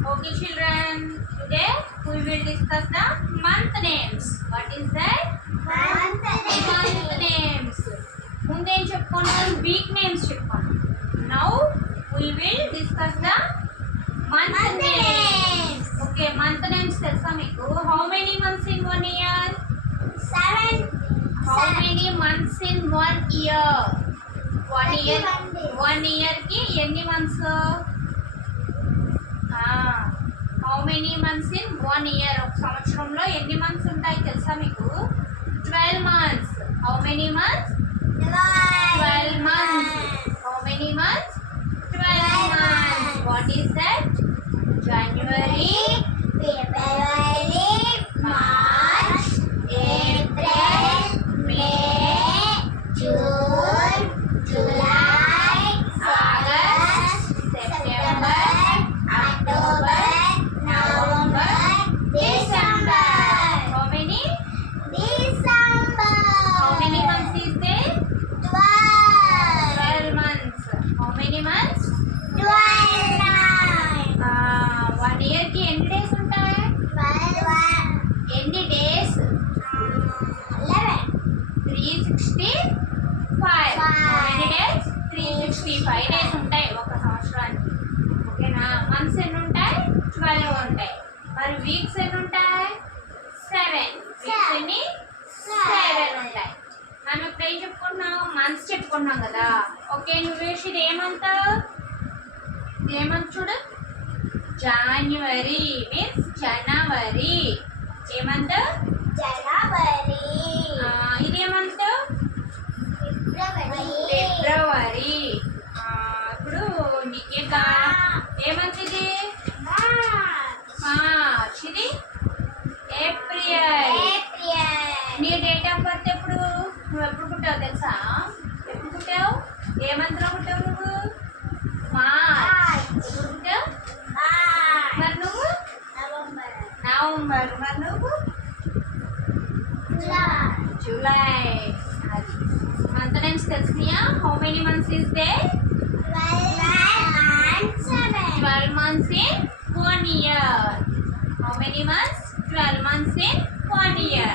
Okay, children. Today we will discuss the month names. What is that? Month names. ముందే చెప్పుకున్నాం week names చెప్పుకున్నాం. Now we will discuss the month names. Okay, month names తెలుసా మీకు? How many months in 1 year? 7. How many months in 1 year? 1 year కి ఎన్ని months? How many months in 1 year? ఒక సంవత్సరంలో ఎన్ని మంత్స్ ఉంటాయి తెలుసా మీకు? 12 months. How many months? 12 months. How many months? 12 months. What is that? January, February, March, April, May, June, July, August, September, October, November, December. How many? December. How many months is there? 12. 12 months. How many months? 12. 1 year కి ఎన్ని డేస్ ఉంటాయి? 12. ఎన్ని డేస్? 11. 365. ఎన్ని డేస్? 365 డేస్ ఉంటాయి ఒక సంవత్సరానికి. ఓకేనా? మంత్స్ ఎన్ని ఉంటాయి? 12 ఉంటాయి. మరి వీక్స్ ఎన్ని ఉంటాయి? 7. వీక్స్ ఎన్ని? 7 ఉంటాయి. మనం ఇప్పుడు ఏం చెప్పుకున్నాం? మంత్స్ చెప్పుకున్నాం కదా. ఓకే, నువ్వు ఇది ఏమంతా చూడు. జాన్యువరి మీన్స్ జనవరి. ఏమంత? January. ఇదేమంత? February. ఫిబ్రవరి. ఇప్పుడు నీకేగా ఏమంత ఇది? మార్చ్. ఇది ఏప్రిల్. నీ డేట్ ఆఫ్ బర్త్ ఎప్పుడు? నువ్వు ఎప్పుడు పుట్టావు తెలుసా? ఎప్పుడు పుట్టావు? ఏ మంత్లో పుట్టావు నువ్వు? మార్చ్. ఎప్పుడు పుట్టావు? మరి నువ్వు? నవంబర్. మరి నువ్వు? జూలై. అది మంత్ నేమ్స్ తెలిసినాయా? How many months is there? 12 months in 1 year. How many months? 12 months in 1 year.